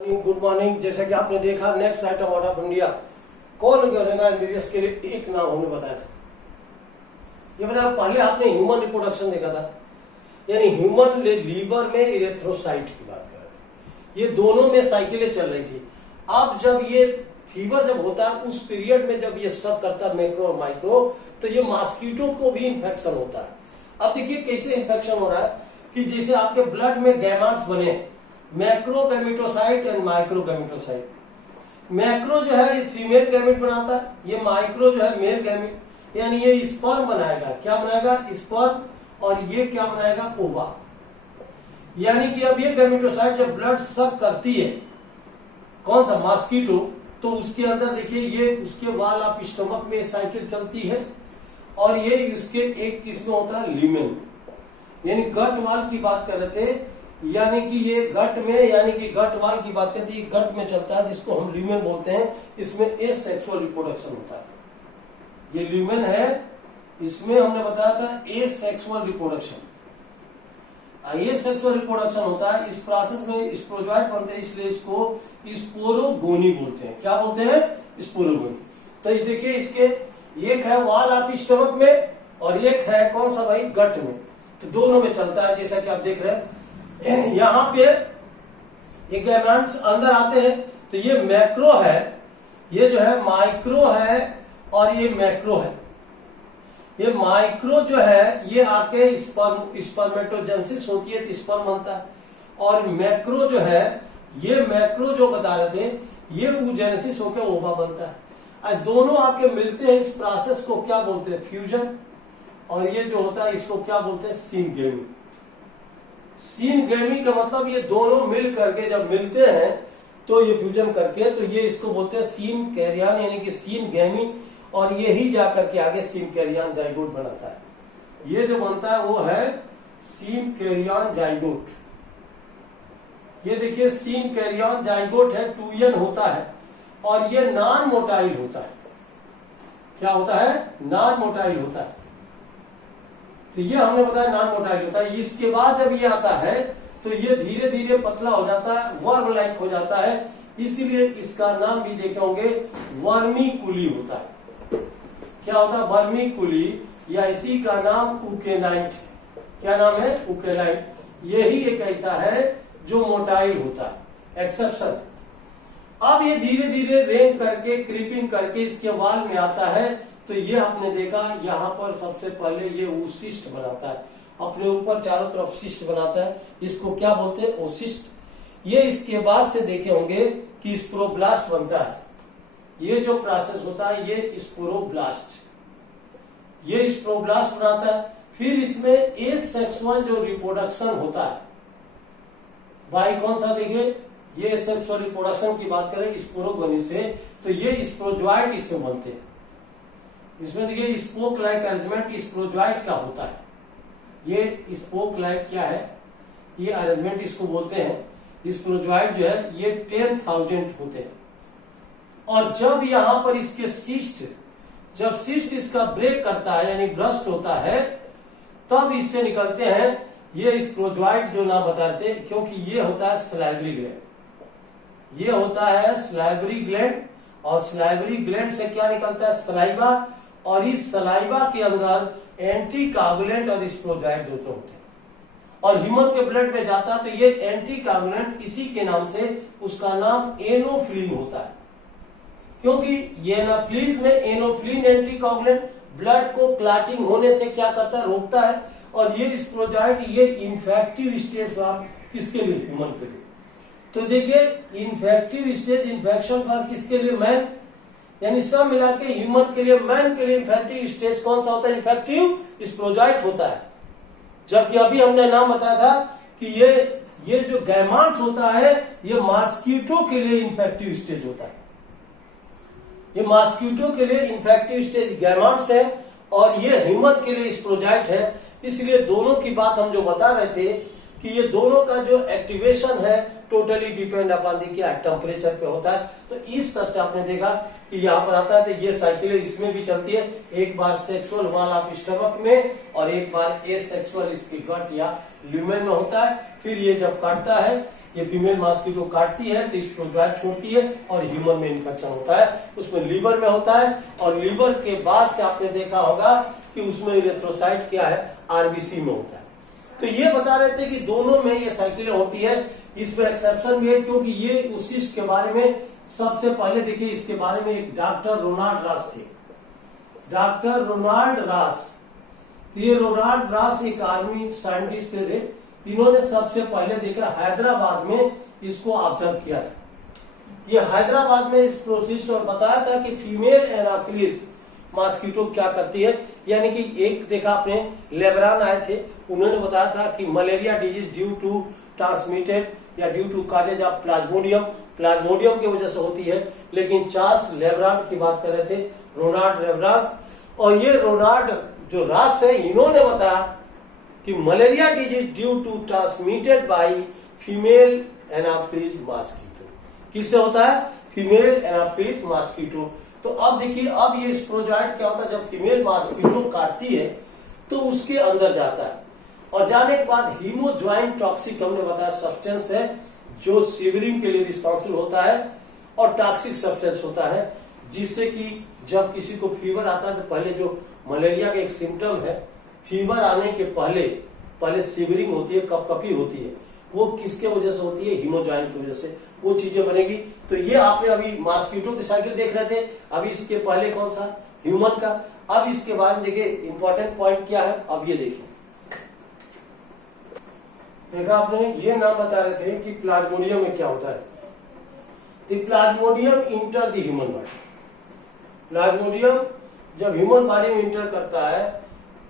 Good morning. जैसा कि आपने देखा next item out of India कौन बनेगा एमबीबीएस के लिए एक नाम हमने बताया था। ये बताया पहले आपने ह्यूमन रिप्रोडक्शन देखा था, यानी ह्यूमन लीवर में इरेथ्रोसाइट की बात कर रहे थे। ये दोनों में साइकिलें चल रही थी। अब जब ये फीवर जब होता है उस पीरियड में जब ये सब करता है मैक्रो और माइक्रो, तो ये मॉस्किटो को भी इन्फेक्शन होता है। अब देखिए कैसे इन्फेक्शन हो रहा है कि जैसे आपके ब्लड में गैमेट्स बने, macro gametocyte and micro gametocyte. Macro जो है फीमेल गैमेट बनाता है, ये माइक्रो जो है मेल गैमेट, यानी ये स्पर्म बनाएगा। क्या बनाएगा? स्पर्म। और ये क्या बनाएगा? ओवा। यानी कि अब ये गैमेटोसाइट जब ब्लड सक करती है, कौन सा? मॉस्किटो, तो उसके अंदर देखिए ये उसके वाल ऑफ स्टमक में साइकिल चलती है और ये इसके एक किस्म होता है ल्यूमेन, यानी गट वाल की बात कर रहे थे। यानी कि ये गट में, यानी कि गट वाल की बात करते हैं, गट में चलता है जिसको हम ल्यूमेन बोलते हैं। इसमें एसेक्सुअल रिप्रोडक्शन होता है। ये ल्यूमेन है, इसमें हमने बताया था एसेक्सुअल रिप्रोडक्शन। एसेक्सुअल रिप्रोडक्शन होता है। इस प्रोसेस में स्पोरोजोइट बनते हैं, इसलिए इसको स्पोरोगोनी बोलते हैं। क्या बोलते हैं? स्पोरोगोनी। तो ये देखिए इसके एक है वाल ऑफ स्टमक में और एक है कौन सा भाई? गट में। तो दोनों में चलता है, जैसा कि आप देख रहे हैं। यहाँ पे ये गैमेट्स अंदर आते हैं, तो ये मैक्रो है, ये जो है माइक्रो है और ये मैक्रो है। ये माइक्रो जो है ये आके स्पर्मेटोजेनेसिस होती है तो स्पर्म बनता है, और मैक्रो जो है, ये मैक्रो जो बता रहे थे, ये oogenesis होकर ओवा बनता है। दोनों आके मिलते हैं, इस प्रोसेस को क्या बोलते हैं? फ्यूजन। और ये जो होता है इसको क्या बोलते हैं? सिनगेमी। सिनगेमी का मतलब ये दोनों मिल करके जब मिलते हैं तो ये फ्यूजन करके, तो ये इसको बोलते हैं सीन कैरियन, यानी कि सिनगेमी। और ये ही जाकर के आगे सिनकैरियन जाइगोट बनाता है। ये जो बनता है वो है सिनकैरियन जाइगोट। ये देखिए सिनकैरियन जाइगोट है, 2n होता है और ये नॉन मोटाइल होता है। क्या होता है? नॉन मोटाइल होता है। तो ये हमने बताया नॉन मोटाइल होता है। इसके बाद जब ये आता है तो ये धीरे धीरे पतला हो जाता है, वर्म लाइक हो जाता है, इसीलिए इसका नाम भी देखे होंगे वर्मीकुली होता है। क्या होता है? वर्मीकुली, या इसी का नाम ऊकेनाइट। क्या नाम है? ऊकेनाइट। यही एक ऐसा है जो मोटाइल होता है, एक्सेप्शन। अब ये धीरे धीरे रेंग करके क्रीपिंग करके इसके वाल में आता है, तो ये आपने देखा यहाँ पर सबसे पहले ये ओसिस्ट बनाता है, अपने ऊपर चारों तरफ सिस्ट बनाता है। इसको क्या बोलते हैं? ओसिस्ट। ये इसके बाद से देखे होंगे कि स्पोरोब्लास्ट बनता है। ये जो प्रोसेस होता है ये स्पोरोब्लास्ट, ये स्पोरोब्लास्ट बनाता है। फिर इसमें एसेक्सुअल जो रिप्रोडक्शन होता है बाई कौन सा? देखिए ये एसेक्सुअल रिप्रोडक्शन की बात करें स्पोरोगोनी से, तो ये स्पोरोजोइट इसमें बनते हैं। इसमें देखिए स्पोक लाइक अरेंजमेंट स्पोरोजोइट का होता है। ये स्पोक लाइक क्या है? ये अरेंजमेंट इसको बोलते हैं। स्पोरोजोइट जो है ये 10,000 होते हैं। और जब यहां पर इसके सिस्ट, जब सिस्ट इसका ब्रेक करता है यानी ब्रस्ट होता है, तब इससे निकलते हैं ये स्पोरोजोइट जो नाम बता रहे थे, क्योंकि ये होता है सलाइवरी ग्लैंड। ये होता है सलाइवरी ग्लैंड, और सलाइवरी ग्लैंड से क्या निकलता है? सलाइवा। और इस सलाइवा के अंदर एंटीकागुलेंट और स्पोरोजोइट दोनों होते हैं, और ह्यूमन के ब्लड में जाता है तो ये एंटीकागुलेंट इसी के नाम से, उसका नाम एनोफ्लिन होता है, क्योंकि ये एनाफ्लीज में एनोफ्लिन एंटीकागुलेंट ब्लड को क्लॉटिंग होने से क्या करता है? रोकता है। और ये स्पोरोजोइट ये इन्फेक्टिव स्टेज फॉर किसके लिए? ह्यूमन के लिए। तो देखिए इन्फेक्टिव स्टेज, इन्फेक्शन फॉर किसके लिए? मैन। यानी सब मिला के ह्यूमन के लिए, मैन के लिए इन्फेक्टिव स्टेज कौन सा होता है? इन्फेक्टिव स्पोरोजोइट होता है। जबकि अभी हमने नाम बताया था कि ये जो गैमेट्स होता है ये मॉस्किटो के लिए इन्फेक्टिव स्टेज होता है। ये मॉस्किटो के लिए इन्फेक्टिव स्टेज गैमेट्स है और ये ह्यूमन के लिए स्पोरोजोइट है। इसलिए दोनों की बात हम जो बता रहे थे कि ये दोनों का जो एक्टिवेशन है टोटली डिपेंड अपॉन दी क्या टेम्परेचर पे होता है। तो इस तरह से आपने देखा कि यहाँ पर आता है तो ये साइकिल इसमें भी चलती है, एक बार सेक्सुअल वाल ऑफ स्टमक में और एक बार एसेक्सुअल इसकी गट या ल्यूमेन में होता है। फिर ये जब काटता है ये फीमेल मॉस्किटो काटती है तो स्पोरोजाइट छोड़ती है और ह्यूमन में इन्फेक्शन होता है, उसमें लीवर में होता है। और लीवर के बाद से आपने देखा होगा कि उसमें इरेथ्रोसाइट क्या है, आरबीसी में होता है। तो ये बता रहे थे कि दोनों में ये साइकिलें होती है। इसमें एक्सेप्शन भी है क्योंकि ये उस चीज के बारे में सबसे पहले देखिए, इसके बारे में एक डॉक्टर रोनाल्ड रास थे, डॉक्टर रोनाल्ड रास। ये रोनाल्ड रास एक आर्मी साइंटिस्ट थे, इन्होंने सबसे पहले देखा हैदराबाद में इसको ऑब्जर्व किया था। ये हैदराबाद में इस प्रोसेस और बताया था कि फीमेल एनाफिलिस मॉस्किटो क्या करती है, यानी कि एक देखा आपने लेबरान आए थे, उन्होंने बताया था कि malaria disease due to transmitted या due to causes of plasmodium, plasmodium की वजह से होती है। लेकिन चार्ल्स लेब्रान की बात कर रहे थे, रोनाल्ड लेब्रास, और ये रोनाल्ड जो रास है इन्होंने बताया कि malaria disease due to transmitted by female anopheles mosquito. किससे होता है, फीमेल एनाफिलिस मॉस्किटो। तो अब देखिए, अब ये स्पोरोजाइट क्या होता है, जब फीमेल मॉस्किटो काटती है तो उसके अंदर जाता है और जाने के बाद हीमोज्वाइन टॉक्सिक हमने बताया सब्सटेंस है जो सीवरिंग के लिए रिस्पॉन्सिबल होता है और टॉक्सिक सब्सटेंस होता है, जिससे कि जब किसी को फीवर आता है तो पहले जो मलेरिया का एक सिम्टम है, फीवर आने के पहले सीवरिंग होती है, कपकपी होती है, वो किसके वजह से होती है, हीमोज्वाइन की वजह से वो चीजें बनेगी। तो ये आपने अभी मॉस्किटो की साइकिल देख रहे थे, अभी इसके पहले कौन सा, ह्यूमन का। अब इसके बाद देखिए इंपॉर्टेंट पॉइंट क्या है, अब ये देखिए, देखा आपने ये नाम बता रहे थे कि प्लाज्मोडियम में क्या होता है। The Plasmodium enter the human body, Plasmodium जब ह्यूमन बॉडी में इंटर करता है,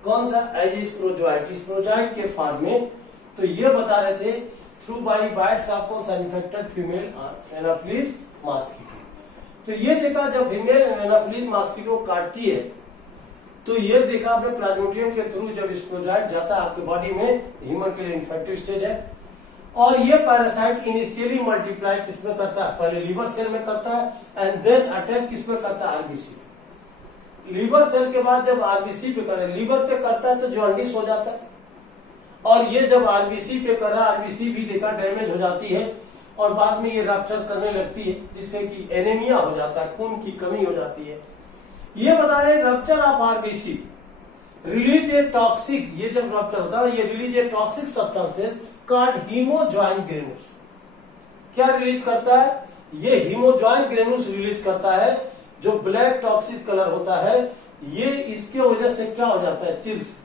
कौन सा, एज ए स्पोरोजाइट, स्पोरोजाइट के फॉर्म में। तो ये बता रहे थे थ्रू बाई बाइट्स ऑफ कौन सा, इन्फेक्टेड फीमेल एनाफिलिस मॉस्किटो। तो ये देखा जब फीमेल एनाफिलिस मॉस्किटो काटती है तो ये देखा आपने प्लाज्मोडियम के थ्रू जब स्पोरोजाइट जाता है आपके बॉडी में, ह्यूमन के लिए इन्फेक्टिव स्टेज है। और ये पैरासाइट इनिशियली मल्टीप्लाई किसमें करता है, पहले लीवर सेल में करता है एंड देन अटैक किसमें करता है, आरबीसी। लीवर सेल के बाद जब आरबीसी पे करे, लीवर पे करता है तो जॉन्डिस हो जाता है, और ये जब आरबीसी पे करा, आरबीसी भी देखा डैमेज हो जाती है और बाद में ये रप्चर करने लगती है, जिससे कि एनीमिया हो जाता है, खून की कमी हो जाती है। ये बता रहे rupture of RBC release a toxic, ये जब रप्चर होता है ये release a toxic substances called hemozoin granules. क्या रिलीज करता है, ये हीमोज्वाइन ग्रेन्यूल्स रिलीज करता है, जो ब्लैक टॉक्सिक कलर होता है। ये इसके वजह से क्या हो जाता है, चिल्स,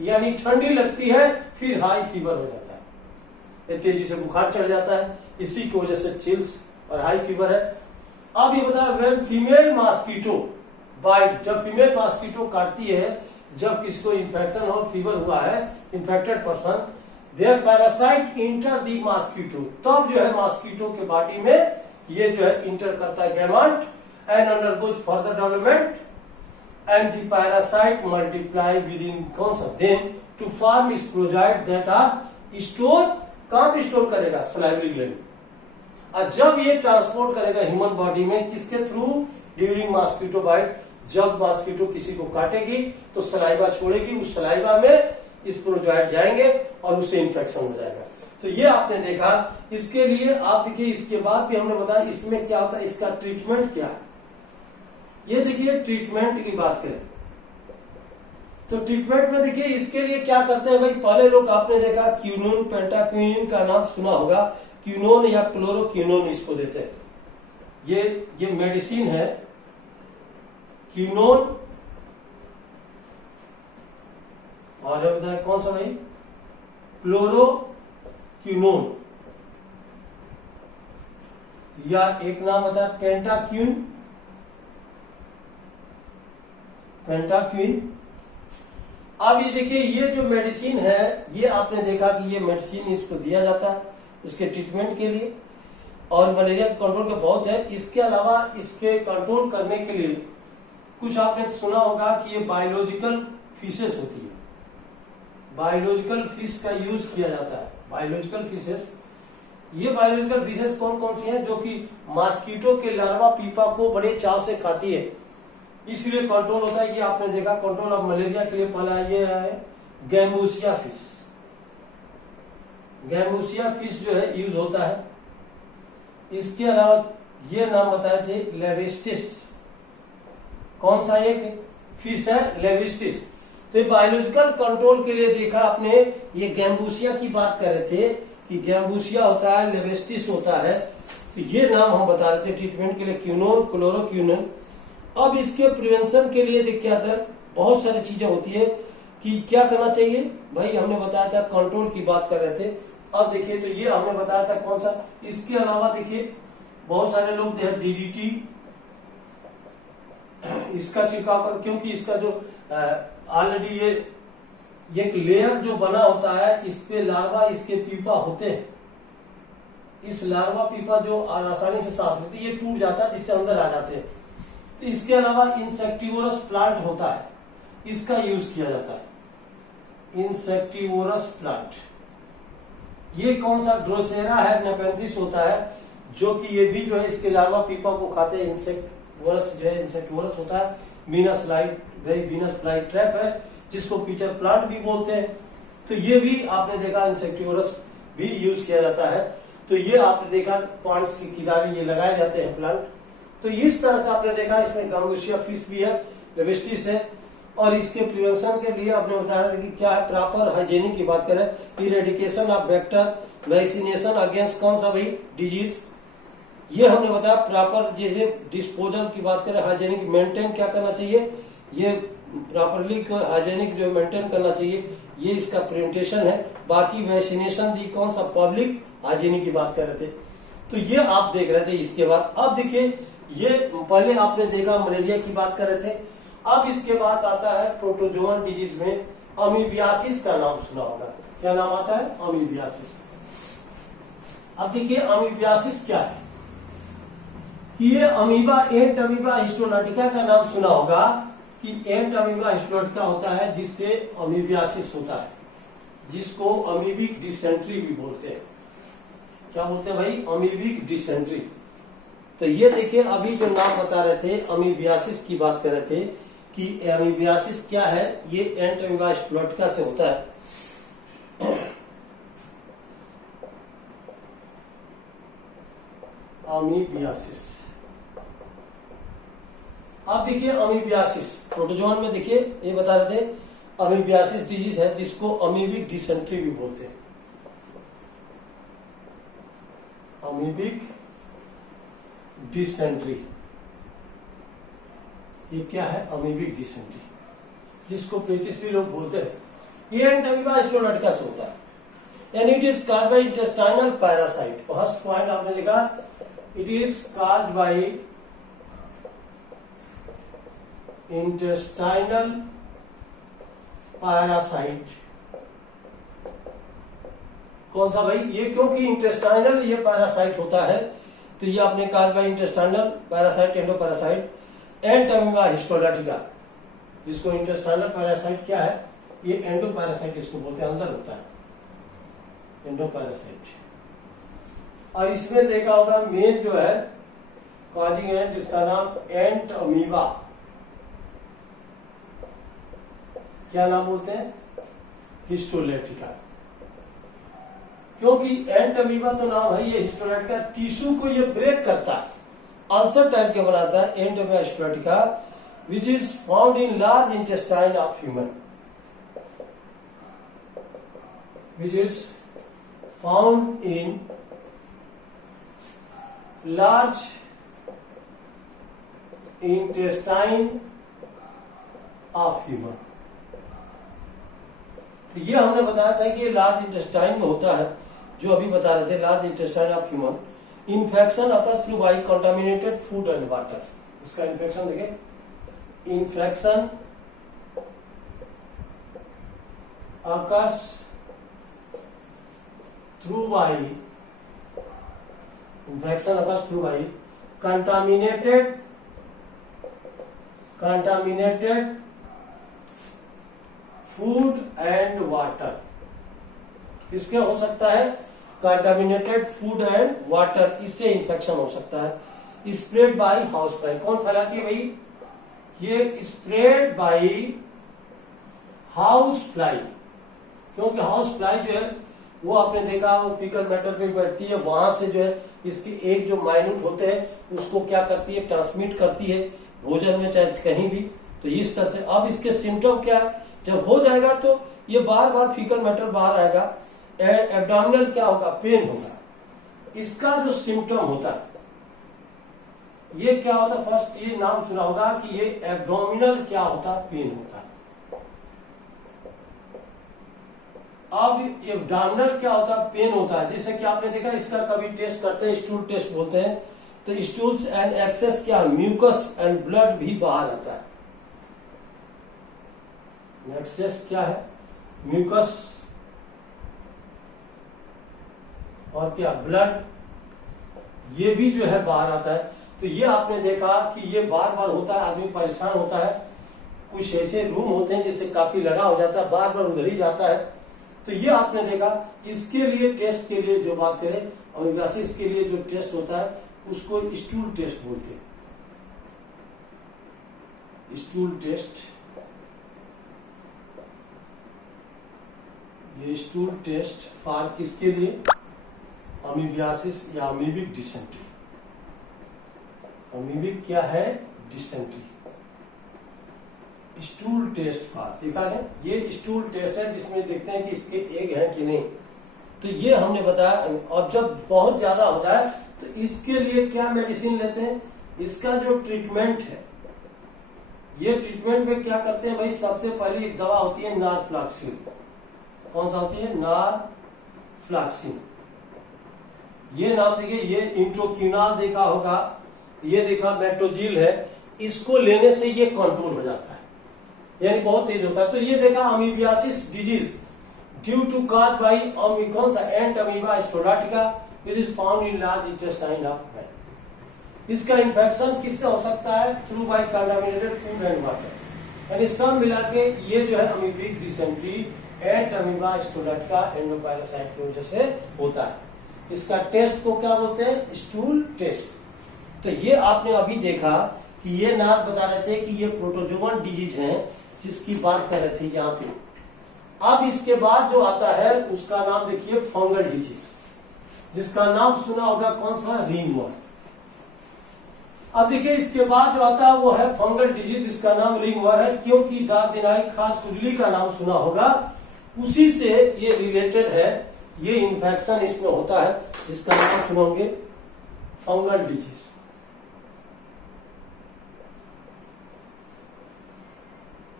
यानी ठंडी लगती है, फिर हाई फीवर हो जाता है, तेजी से बुखार चढ़ जाता है, इसी की वजह से चिल्स और हाई फीवर है। अब ये बताया व्हेन फीमेल मॉस्किटो बाइट, जब फीमेल मॉस्किटो काटती है, जब किसी को इन्फेक्शन और फीवर हुआ है, infected person, their parasite enter the mosquito, तब जो है मॉस्किटो के बॉडी में ये जो है इंटर करता है gamete and undergoes further development and the parasite multiply within कौन सा, then to form sporozoite that are store, कहां पे स्टोर करेगा, सलाइवरी ग्लैंड। और जब ये ट्रांसपोर्ट करेगा ह्यूमन बॉडी में, किसके थ्रू, ड्यूरिंग मॉस्किटो बाइट, जब मॉस्किटो किसी को काटेगी तो सलाइवा छोड़ेगी, उस सलाइवा में स्पोरोजाइट जाएंगे और उससे इन्फेक्शन हो जाएगा। तो ये आपने देखा। इसके लिए आप देखिए, इसके बाद भी हमने बताया इसमें क्या होता है, इसका ट्रीटमेंट क्या है। ये देखिए ट्रीटमेंट की बात करें तो ट्रीटमेंट में देखिए इसके लिए क्या करते हैं भाई, पहले लोग आपने देखा क्यूनोन, पेंटाक्विन का नाम सुना होगा, क्यूनोन या क्लोरोक्विनोन इसको देते हैं। ये मेडिसिन है, क्यूनोन, और ये बताया कौन सा भाई, क्लोरोक्विनोन, या एक नाम होता है पेंटाक्विन। अब ये देखिए, ये जो मेडिसिन है, ये आपने देखा कि ये मेडिसिन इसको दिया जाता है इसके ट्रीटमेंट के लिए, और मलेरिया कंट्रोल का बहुत है। इसके अलावा इसके कंट्रोल करने के लिए कुछ आपने सुना होगा कि ये बायोलॉजिकल फिशेस होती है, बायोलॉजिकल फिश का यूज किया जाता है। बायोलॉजिकल फिशेस, ये बायोलॉजिकल फिशेस कौन कौन सी हैं, जो कि मॉस्किटो के लार्वा पीपा को बड़े चाव से खाती है, इसलिए कंट्रोल होता है। ये आपने देखा कंट्रोल ऑफ मलेरिया के लिए पहला ये है गैम्बूसिया फिश, गैम्बूसिया फिश जो है यूज होता है। इसके अलावा ये नाम बताए थे लेविस्टिस। कौन सा एक फिश है? लेविस्टिस। तो बायोलॉजिकल कंट्रोल के लिए देखा आपने, ये गैम्बूसिया की बात कर रहे थे कि गैम्बूसिया होता है, लेविस्टिस होता है। तो ये नाम हम बता रहे थे ट्रीटमेंट के लिए, क्यूनोन, क्लोरोक्यूनन। अब इसके प्रिवेंशन के लिए देख क्या था, बहुत सारी चीजें होती है कि क्या करना चाहिए भाई। हमने बताया था कंट्रोल की बात कर रहे थे। अब देखिए, तो ये हमने बताया था कौन सा। इसके अलावा देखिए बहुत सारे लोग डीडीटी इसका छिड़काव कर, क्योंकि इसका जो ऑलरेडी ये एक लेयर जो बना होता है, इस पे लार्वा इसके पीपा होते हैं। इस लार्वा पीपा जो आसानी से सांस लेते, ये टूट जाता है जिससे अंदर आ जाते हैं। तो इसके अलावा इंसेक्टिवोरस प्लांट होता है, इसका यूज किया जाता है। इंसेक्टिवोरस प्लांट, ये कौन सा? ड्रोसेरा है, नेपेंथिस होता है, जो कि ये भी जो है इसके लार्वा पीपा को खाते हैं। इंसेक्टिवोरस जो है, इंसेक्टिवोरस होता है। वीनस फ्लाई ट्रैप है, जिसको पीचर प्लांट भी बोलते हैं। तो ये भी आपने देखा इंसेक्टिवोरस भी यूज किया जाता है। तो ये आपने देखा पॉइंट्स के किनारे ये लगाए जाते हैं प्लांट। तो इस तरह से आपने देखा इसमें गैम्बूसिया फिश भी है, लेविस्टिस है। और इसके प्रिवेंशन के लिए आपने बताया कि क्या है, प्रॉपर हाइजीनिक की बात करें, eradication of vector, vaccination against कौन सा भाई? डिजीज। ये हमने बताया प्रॉपर, जैसे डिस्पोजल की बात करें, हाइजीनिक मेंटेन क्या करना चाहिए, ये प्रॉपरली हाइजीनिक जो मेंटेन करना चाहिए, ये इसका प्रेजेंटेशन है। बाकी वैक्सीनेशन दी कौन सा? पब्लिक हाइजीनिक की बात कर रहे थे। तो ये आप देख रहे थे। इसके बाद अब देखिए, ये पहले आपने देखा मलेरिया की बात कर रहे थे। अब इसके बाद आता है प्रोटोजोअन डिजीज में अमीबियासिस का नाम सुना होगा। क्या नाम आता है? अमीबियासिस। अब देखिए अमीबियासिस क्या है कि ये अमीबा, एंट अमीबा हिस्टोलाटिका का नाम सुना होगा कि एंट अमीबा हिस्टोलाटिका होता है, जिससे अमीबियासिस होता है, जिसको अमीबिक डिसेंट्री भी बोलते हैं। क्या बोलते हैं भाई? Amoebic dysentery. तो ये देखिए, अभी जो नाम बता रहे थे अमीबियासिस की बात कर रहे थे कि अमीबियासिस क्या है, ये एंट अमीबा हिस्टोलाटिका से होता है। अमीबियासिस। अब देखिए अमीबियासिस प्रोटोजोन में, देखिए ये बता रहे थे अमीबियासिस डिजीज है, जिसको अमीबिक डिसेंट्री भी बोलते हैं। अमीबिक डिसेंट्री, ये क्या है? अमीबिक डिसेंट्री, जिसको पेचिस भी लोग बोलते हैं। ये एंट अमीबा हिस्टोलाटिका से होता है and it is caused by intestinal parasite. First point आपने देखा, it is caused by intestinal parasite. कौन सा भाई? ये क्योंकि इंटेस्टाइनल ये पैरासाइट होता है, तो ये आपने कहा भाई इंटेस्टाइनल पैरासाइट, एंडोपैरासाइट, एंट अमीबा हिस्टोलाटिका, जिसको इंटेस्टाइनल पैरासाइट क्या है? ये एंडोपैरासाइट इसको बोलते हैं, अंदर होता है एंडोपैरासाइट। और इसमें देखा होगा मेन जो है कॉजिंग एजेंट, जिसका नाम एंट अमीबा, क्या नाम बोलते हैं? हिस्टोलाटिका। क्योंकि एंट अमीबा तो नाम है, ये हिस्टोलाटिका टिश्यू को ये ब्रेक करता है, अल्सर टाइप के बनाता है। Entamoeba histolytica which is found in large intestine of human, which is found in large intestine of human. तो ये हमने बताया था कि ये लार्ज इंटेस्टाइन में होता है, जो अभी बता रहे थे, large intestine of human. Infection occurs through by contaminated food and water. इसका इन्फेक्शन देखें, infection occurs through by contaminated food and water. किसके हो सकता है? कंटामिनेटेड फूड एंड वाटर, इससे इंफेक्शन हो सकता है। स्प्रेड बाय हाउस फ्लाई, कौन फैलाती है भाई? ये स्प्रेड बाय हाउस फ्लाई, क्योंकि हाउस फ्लाई जो है वो आपने देखा वो फीकल मैटर पे बैठती है, वहां से जो है इसके एक जो माइन्यूट होते हैं उसको क्या करती है, ट्रांसमिट करती है भोजन में चाहे कहीं भी। तो इस तरह से अब इसके सिम्टम क्या है, जब हो जाएगा तो ये बार बार फीकल मैटर बाहर आएगा, एब्डोमिनल क्या होगा, पेन होगा। इसका जो सिम्टम होता है ये क्या होता है, फर्स्ट ये नाम सुना होगा कि ये एब्डोमिनल क्या होता है, पेन होता है। अब एब्डोमिनल क्या होता है, पेन होता है। जैसे कि आपने देखा इसका कभी टेस्ट करते हैं, स्टूल टेस्ट बोलते हैं, तो स्टूल्स एंड एक्सेस क्या, म्यूकस एंड ब्लड भी बाहर आता है। एक्सेस क्या है, म्यूकस और क्या, ब्लड, ये भी जो है बाहर आता है। तो ये आपने देखा कि ये बार बार होता है, आदमी परेशान होता है। कुछ ऐसे रूम होते हैं जिससे काफी लगा हो जाता है, बार बार उधर ही जाता है। तो ये आपने देखा, इसके लिए टेस्ट के लिए जो बात करें और वैसे इसके लिए जो टेस्ट होता है उसको स्टूल टेस्ट बोलते हैं। स्टूल टेस्ट, ये स्टूल टेस्ट फॉर किसके लिए, अमीबियासिस या अमीबिक डिसेंट्री। अमीबिक क्या है, डिसेंट्री। स्टूल टेस्ट फॉर, देखा है ये स्टूल टेस्ट है जिसमें देखते हैं कि इसके एग हैं कि नहीं। तो ये हमने बताया। और जब बहुत ज्यादा हो जाए तो इसके लिए क्या मेडिसिन लेते हैं, इसका जो ट्रीटमेंट है, ये ट्रीटमेंट में क्या करते हैं भाई, सबसे पहले एक दवा होती है नारफ्लॉक्सिन। कौन सा होती है, नारफ्लॉक्सिन। ये नाम देखिए, ये इंट्रोक्यूनाल देखा होगा, ये देखा मेट्रोजिल है। इसको लेने से ये कंट्रोल हो जाता है, यानी बहुत तेज होता है। तो ये देखा amoebiasis disease due to cause by कौन सा, entamoeba histolytica which is found in large intestine of man. इसका इन्फेक्शन किससे हो सकता है, through by contaminated food and water. यानी सब मिला के ये जो है amoebic dysentery entamoeba histolytica endoparasite की वजह से होता है। इसका टेस्ट को क्या बोलते हैं, स्टूल टेस्ट। तो ये आपने अभी देखा कि ये नाम बता रहे थे कि ये प्रोटोजोवन डिजीज है जिसकी बात कर रहे थे यहाँ पे। अब इसके बाद जो आता है उसका नाम देखिए फंगल डिजीज, जिसका नाम सुना होगा कौन सा, रिंगवर्म। अब देखिए इसके बाद जो आता है वो है फंगल डिजीज, जिसका नाम रिंगवर्म है, क्योंकि दादिनाई खास कुल्ली का नाम सुना होगा, उसी से ये रिलेटेड है। ये इन्फेक्शन इसमें होता है जिसका नाम सुनोगे फंगल डिजीज।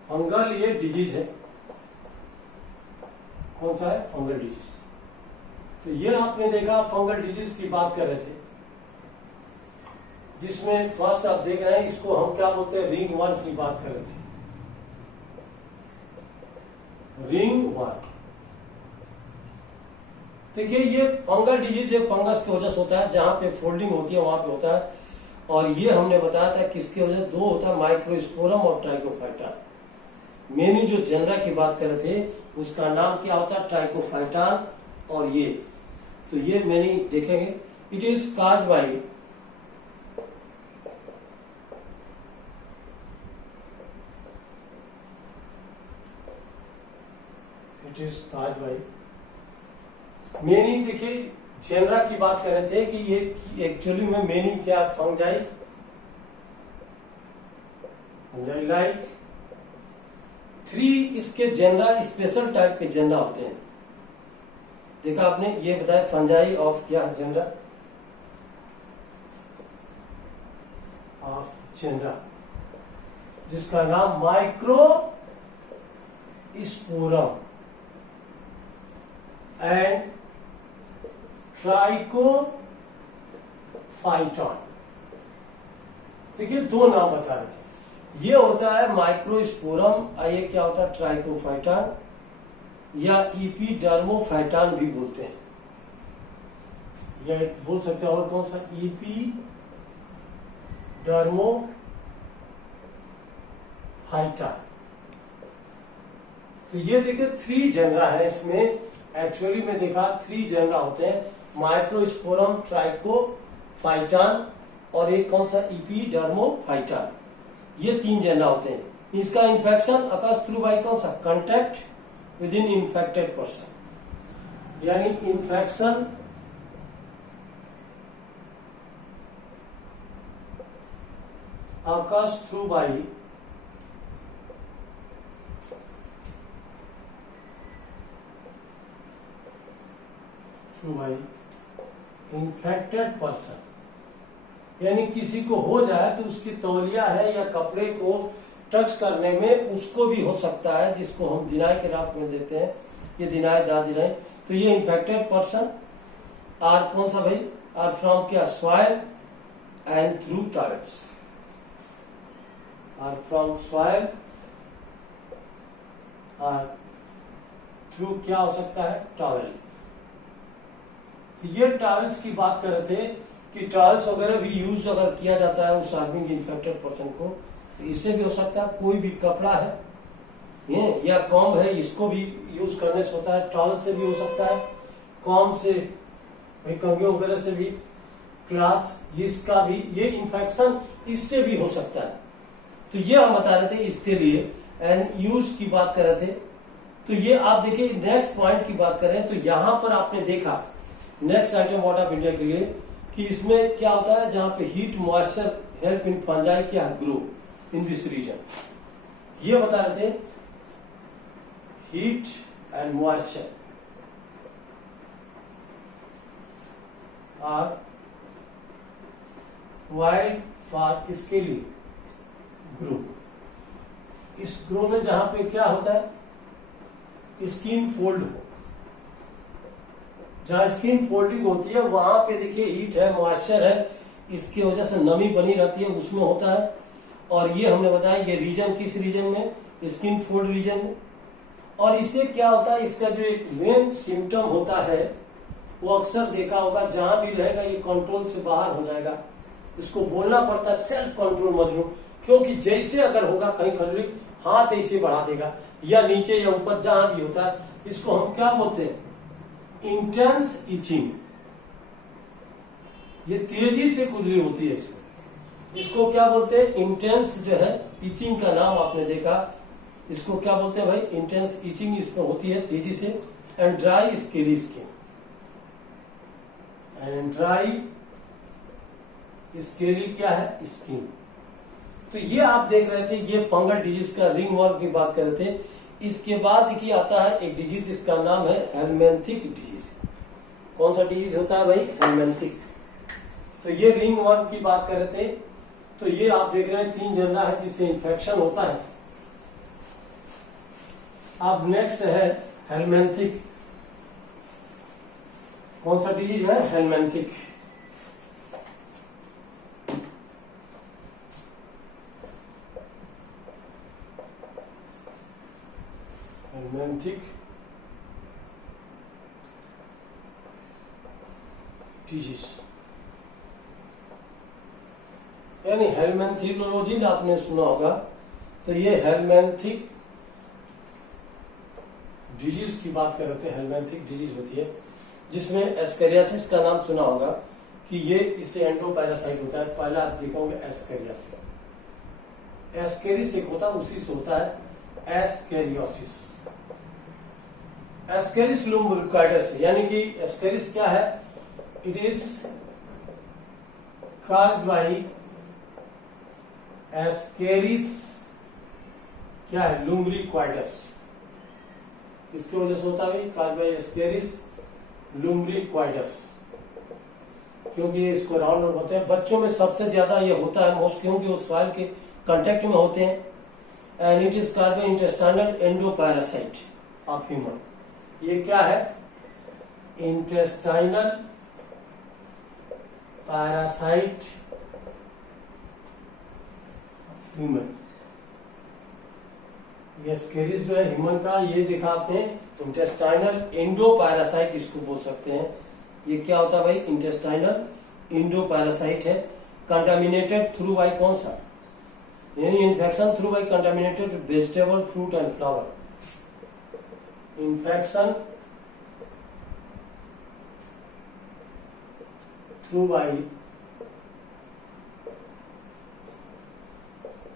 फंगल ये डिजीज है, कौन सा है, फंगल डिजीज। तो ये आपने देखा फंगल डिजीज की बात कर रहे थे, जिसमें फर्स्ट आप देख रहे हैं इसको हम क्या बोलते हैं, रिंगवर्म की बात कर रहे थे, रिंगवर्म। देखिए ये फंगल डिजीज है, फंगस की वजह से होता है, जहां पे फोल्डिंग होती है वहां पे होता है। और ये हमने बताया था किसकी वजह से, दो होता है, माइक्रोस्पोरम और ट्राइकोफाइटा। मेनी जो जनरा की बात कर रहे थे उसका नाम क्या होता है, ट्राइकोफाइटान। और ये तो ये मेनी देखेंगे, it is cause by many. देखिए जनरा की बात कर रहे थे कि ये एक्चुअली में मेनी क्या, फंजाई लाइक 3 इसके जनरा स्पेशल टाइप के जनरा होते हैं। देखा आपने, ये बताया फंजाई ऑफ क्या, जनरा ऑफ जनरा, जिसका नाम माइक्रो स्पोरम एंड ट्राइकोफाइटॉन। देखिए दो नाम बता रहे थे, ये होता है माइक्रोस्पोरम, ये क्या होता है, ट्राइकोफाइटॉन या इपीडर्मोफाइटॉन भी बोलते हैं, या बोल सकते हैं और कौन सा, इपीडर्मोफाइटॉन। तो ये देखिए 3 जनरा है इसमें, एक्चुअली में देखा 3 जनरा होते हैं, माइक्रोस्पोरम, ट्राइकोफाइटॉन और एक कौन सा, इपीडर्मोफाइटॉन। ये 3 जनरा होते हैं। इसका इन्फेक्शन अकर्स थ्रू बाई कौन सा, contact with in infected person. यानी infection occurs through by infected person, यानी किसी को हो जाए तो उसकी तौलिया है या कपड़े को टच करने में उसको भी हो सकता है, जिसको हम डिनाई के रात में देते हैं, ये डिनाई दा डिनाई। तो ये इन्फेक्टेड पर्सन आर कौन सा भाई, आर फ्रॉम क्या, soil and through toilets, are from soil और थ्रू क्या हो सकता है, टॉवेल। ये टॉवेल्स की बात कर रहे थे कि टॉवेल्स वगैरह भी यूज अगर किया जाता है उस आदमी की इन्फेक्टेड पर्सन को, तो इससे भी हो सकता है। कोई भी कपड़ा है ये या कॉम्ब है, इसको भी यूज करने से होता है, टॉवेल से भी हो सकता है, कॉम्ब से भाई कंघियों वगैरह से भी, क्लॉथ इसका भी, ये इन्फेक्शन इससे भी हो सकता है। तो ये हम बता रहे थे इसके लिए एंड यूज की बात कर रहे थे। तो ये आप देखिए नेक्स्ट पॉइंट की बात करें तो यहां पर आपने देखा next item what of India के लिए कि इसमें क्या होता है, जहां पे heat moisture help in fungi क्या ग्रो इन दिस रीजन, ये बता रहे थे heat and moisture are wide for किसके लिए, ग्रो। इस ग्रो में जहां पे क्या होता है, स्किन फोल्ड हो, जहां स्किन फोल्डिंग होती है वहां पे देखिए हीट है, मॉइस्चर है, इसकी वजह से नमी बनी रहती है, उसमें होता है। और ये हमने बताया ये रीजन किस रीजन में, स्किन फोल्ड रीजन में। और इससे क्या होता है, इसका जो एक मेन सिम्टम होता है वो अक्सर देखा होगा, जहां भी रहेगा ये कंट्रोल से बाहर हो जाएगा, इसको बोलना पड़ता है सेल्फ कंट्रोल मजलूम, क्योंकि जैसे अगर होगा कहीं खलरी हाथ ऐसे बढ़ा देगा या नीचे या ऊपर जहां भी होता है, इसको हम क्या बोलते हैं, इंटेंस इचिंग। ये तेजी से खुजली होती है, इसको क्या बोलते हैं, इंटेंस जो है इचिंग का नाम आपने देखा, इसको क्या बोलते हैं भाई, इंटेंस इचिंग इसमें होती है तेजी से। And dry scaly skin, and dry scaly क्या है, स्किन। तो ये आप देख रहे थे, ये फंगल डिजीज का रिंग वर्म की बात कर रहे थे। इसके बाद देखिए आता है एक डिजीज जिसका नाम है हेलमेंथिक डिजीज। कौन सा डिजीज होता है भाई, हेलमेंथिक। तो ये रिंग वर्म की बात कर रहे थे। तो ये आप देख रहे हैं 3 जनरा है जिससे इंफेक्शन होता है। अब नेक्स्ट है हेलमेंथिक। कौन सा डिजीज है, हेलमेंथिक। हेलमेंथिक डिजीज यानी हेलमेंथिकोलॉजी आपने सुना होगा। तो ये हेलमेंथिक डिजीज की बात कर रहे थे। हेलमेंथिक डिजीज होती है जिसमें एस्केरियासिस का नाम सुना होगा कि ये इससे एंडोपैरासाइट होता है। पहला आप देखोगे एस्केरियासिस, एस्केरिस एक होता है, उसी से होता है एस्केरियोसिस। एस्केरिस लुम्ब्रिकाइटिस यानी कि एस्केरिस क्या है, it is caused by Ascaris क्या है, लुम्ब्रिकाइटिस। किसकी वजह से होता है, caused by एस्केरिस लुम्ब्रिकाइटिस, क्योंकि ये इसको राउंड होते हैं। बच्चों में सबसे ज्यादा ये होता है मोस्ट, क्योंकि वो सॉइल के कांटेक्ट में होते हैं। And it is caused by intestinal endoparasite of human. ये क्या है, इंटेस्टाइनल पैरासाइट ह्यूमन। ये एस्केरिस जो है ह्यूमन का, ये देखा आपने, इंटेस्टाइनल एंडोपैरासाइट इसको बोल सकते हैं। ये क्या होता है भाई, इंटेस्टाइनल एंडोपैरासाइट है। कंटामिनेटेड थ्रू बाई कौन सा, यानी infection through by contaminated vegetable, fruit and flower. Infection through by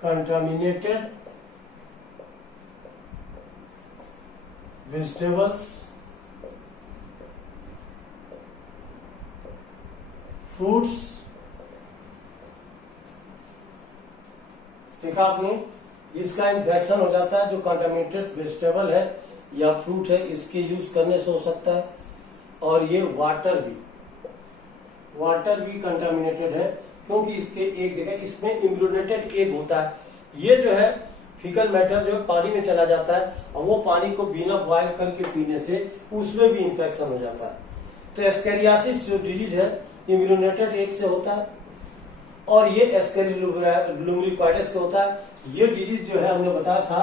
contaminated vegetables, fruits, देखा आपने, इसका इन्फेक्शन हो जाता है। जो कंटामिनेटेड वेजिटेबल है या फ्रूट है, इसके यूज करने से हो सकता है। और ये वाटर भी कंटामिनेटेड है, क्योंकि इसके एक जगह इसमें इम्ब्रोनेटेड एग होता है। ये जो है फीकल मैटर जो पानी में चला जाता है, और वो पानी को बिना बॉयल करके पीने से उसमें भी इंफेक्शन हो जाता है। तो एस्केरियासिस जो डिजीज है इम्ब्रोनेटेड एग से होता है, और ये एस्केरिलुम्ब्रिकोइडेस से होता है। ये डिजीज जो है हमने बताया था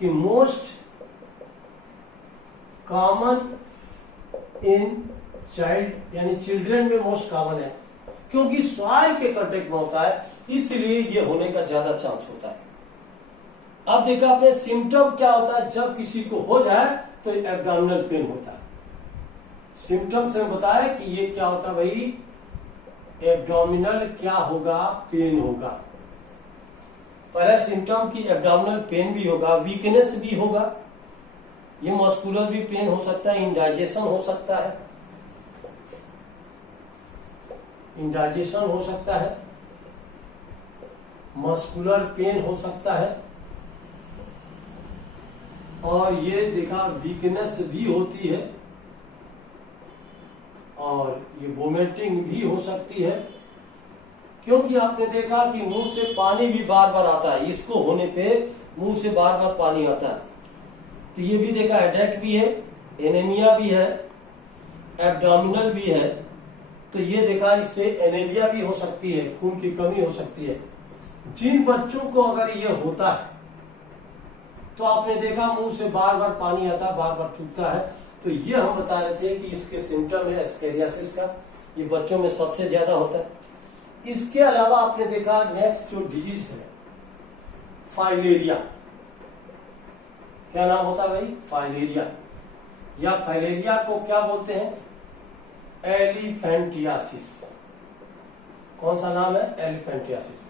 कि मोस्ट कॉमन इन चाइल्ड, यानी चिल्ड्रन में मोस्ट कॉमन है, क्योंकि सॉइल के कांटेक्ट में होता है, इसलिए ये होने का ज्यादा चांस होता है। अब देखा आपने सिम्टम क्या होता है जब किसी को हो जाए तो एब्डोमिनल पेन होता है। सिम्टम से बताया कि ये क्या होता है भाई, एब्डोमिनल क्या होगा, पेन होगा। पहला सिम्टम की एब्डोमिनल पेन भी होगा, वीकनेस भी होगा, ये मस्कुलर भी पेन हो सकता है, इंडाइजेशन हो सकता है, इंडाइजेशन हो सकता है, मस्कुलर पेन हो सकता है, और ये देखा वीकनेस भी होती है, और ये वोमिटिंग भी हो सकती है, क्योंकि आपने देखा कि मुंह से पानी भी बार बार आता है। इसको होने पे मुंह से बार बार पानी आता है। तो ये भी देखा, हेडेक भी है, एनीमिया भी है, एब्डोमिनल भी है। तो ये देखा इससे एनीमिया भी हो सकती है, खून की कमी हो सकती है। जिन बच्चों को अगर ये होता है तो आपने देखा मुंह से बार बार पानी आता है, बार बार थूकता है, तो ये हम बता रहे थे कि इसके सिम्टम है एस्केरियासिस का, ये बच्चों में सबसे ज्यादा होता है। इसके अलावा आपने देखा नेक्स्ट जो डिजीज है फाइलेरिया, क्या नाम होता है भाई, फाइलेरिया, या फाइलेरिया को क्या बोलते हैं, एलिफेंटियासिस। कौन सा नाम है, एलिफेंटियासिस।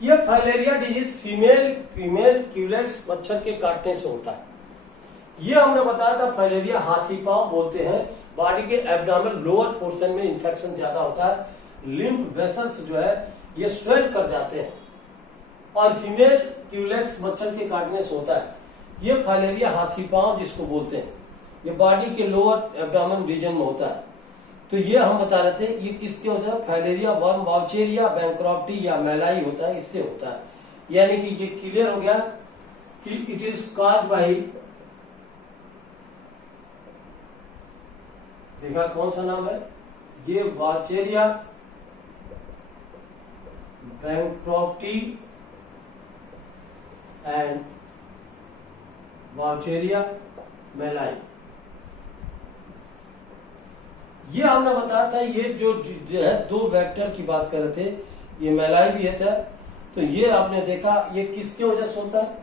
यह फाइलेरिया डिजीज फीमेल क्यूलेक्स मच्छर के काटने से होता है। यह हमने बताया था फाइलेरिया हाथी पांव बोलते हैं। बॉडी के एब्डोमेन लोअर पोर्शन में इंफेक्शन ज्यादा होता है, लिम्फ वेसल्स जो है ये स्वेल कर जाते हैं, और फीमेल क्यूलेक्स मच्छर के काटने से होता है। ये फाइलेरिया हाथी पांव जिसको बोलते हैं, ये बॉडी के लोअर एब्डोमेन रीजन में होता है। तो ये हम बता रहे थे ये किसके होता है, फाइलेरिया वर्म वाउचेरिया बैंक्रॉप्टी या मेलाई होता है, इससे होता है। यानी कि ये क्लियर हो गया कि इट इज कॉज्ड बाय, देखा कौन सा नाम है, ये वाउचेरिया बैंक्रॉप्टी एंड वाउचेरिया मेलाई। ये हमने बताया था, ये जो है दो वेक्टर की बात कर रहे थे, ये मेलाई भी है था। तो ये आपने देखा ये किसके वजह से होता है,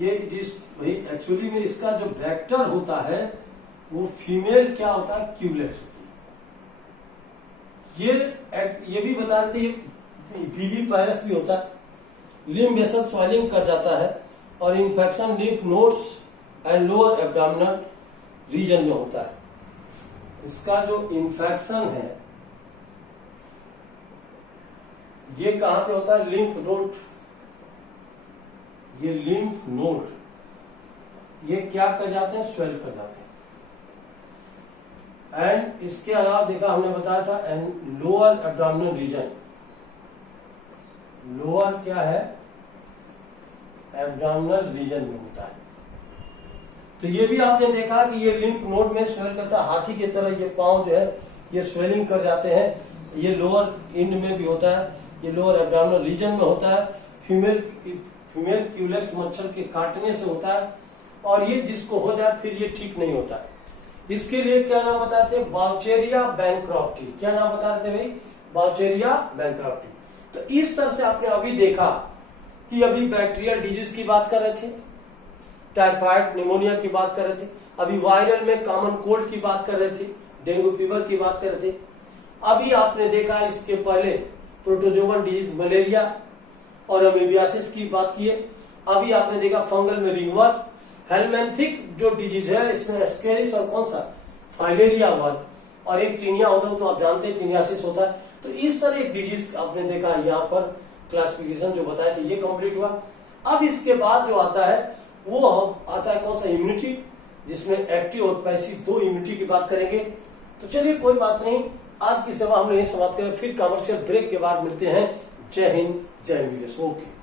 ये जिस भाई एक्चुअली में इसका जो वेक्टर होता है वो फीमेल क्या होता है, क्यूलेक्स होती है। ये भी बता रहे थे ये बीबी वायरस भी होता है, लिम्फ वेसल स्वेलिंग कर जाता है, और infection lymph nodes and lower abdominal region में होता है। इसका जो इन्फेक्शन है ये कहां पे होता है, लिम्फ नोड, ये लिम्फ नोड ये क्या कर जाते हैं, स्वेल कर जाते हैं। एंड इसके अलावा देखा हमने बताया था and lower abdominal region, lower क्या है, एब्डोमिनल रीजन में होता है। तो ये भी आपने देखा कि ये लिम्फ नोड में स्वेल करता है, हाथी की तरह ये पांव जो है ये स्वेलिंग कर जाते हैं। ये लोअर इंड में भी होता है, ये लोअर एब्डोमिनल रीजन में होता है। फीमेल क्यूलेक्स मच्छर के काटने से होता है, और ये जिसको हो जाए फिर ये ठीक नहीं होता है। इसके लिए क्या नाम बताते हैं, वाउचेरिया बैंक्रॉप्टी। क्या नाम बता रहे थे भाई, वाउचेरिया बैंक्रॉप्टी। तो इस तरह से आपने अभी देखा कि अभी बैक्टीरियल डिजीज की बात कर रहे थे, टाइफाइड निमोनिया की बात कर रहे थे, अभी वायरल में कॉमन कोल्ड की बात कर रहे थे, डेंगू फीवर की बात कर रहे थे। अभी आपने देखा इसके पहले प्रोटोजोवन डिजीज मलेरिया और अमीबियासिस की बात की है। अभी आपने देखा फंगल में रिंगवर्म, हेलमेंथिक जो डिजीज है इसमें एस्केरिस और कौन सा, फाइलेरिया वर्म। और एक टीनिया होता है, तो आप जानते हैं टीनियासिस होता है। तो इस तरह एक डिजीज आपने देखा यहाँ पर क्लासिफिकेशन जो बताया था ये कंप्लीट हुआ। अब इसके बाद जो आता है वो आता है कौन सा, इम्यूनिटी, जिसमें एक्टिव और पैसिव दो इम्यूनिटी की बात करेंगे। तो चलिए कोई बात नहीं, आज की सेवा हमने यही समाप्त करें, फिर कमर्शियल ब्रेक के बाद मिलते हैं। जय हिंद, जय इंग्लिश। ओके।